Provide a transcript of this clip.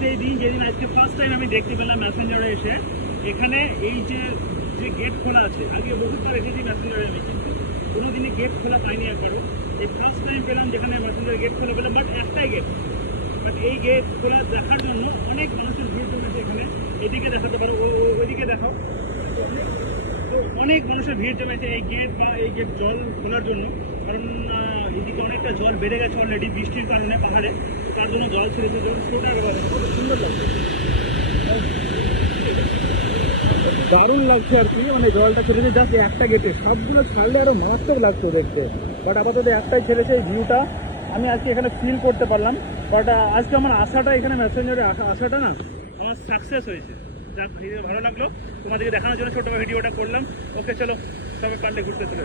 সেই দিন যেদিন আজকে ফার্স্ট টাইম আমি দেখতে পেলাম ম্যাসেঞ্জারে এসে এখানে এই যে গেট খোলা আছে। আগে বহুতবার এসেছি ম্যাসেঞ্জারে আমি, কিন্তু কোনোদিনই গেট খোলা পাইনি একবারও। এই ফার্স্ট টাইম পেলাম যেখানে ম্যাসেঞ্জারে গেট খোলা পেলাম, বাট একটাই গেট। বাট এই গেট খোলা দেখার জন্য অনেক মানুষের ভিড় জমেছে এখানে। এদিকে দেখাতে পারো, ওইদিকে দেখাও। তো অনেক মানুষের ভিড় জমেছে এই গেট বা এই গেট জল খোলার জন্য, কারণ এদিকে অনেকটা জল বেড়ে গেছে অলরেডি বৃষ্টির কারণে পাহাড়ে, তার জন্য জল ছেড়েছে। কত সুন্দর লাগছে, দারুণ লাগছে আর কি। মানে জলটা ছেড়েছে জাস্ট একটা গেটে, সবগুলো ছাড়লে আরও মারাত্মক লাগতো দেখতে। বাট আপাতত একটাই ছেড়েছে। এই ভিউটা আমি আজকে এখানে ফিল করতে পারলাম। বাট আজকে আমার আশাটা, এখানে ম্যাসেঞ্জারে আশাটা না আমার সাকসেস হয়েছে। যাক, ভালো লাগলো তোমাদেরকে দেখানোর জন্য ছোটো ভিডিওটা করলাম। ওকে, চলো সবাই পারলে ঘুরতে চলে।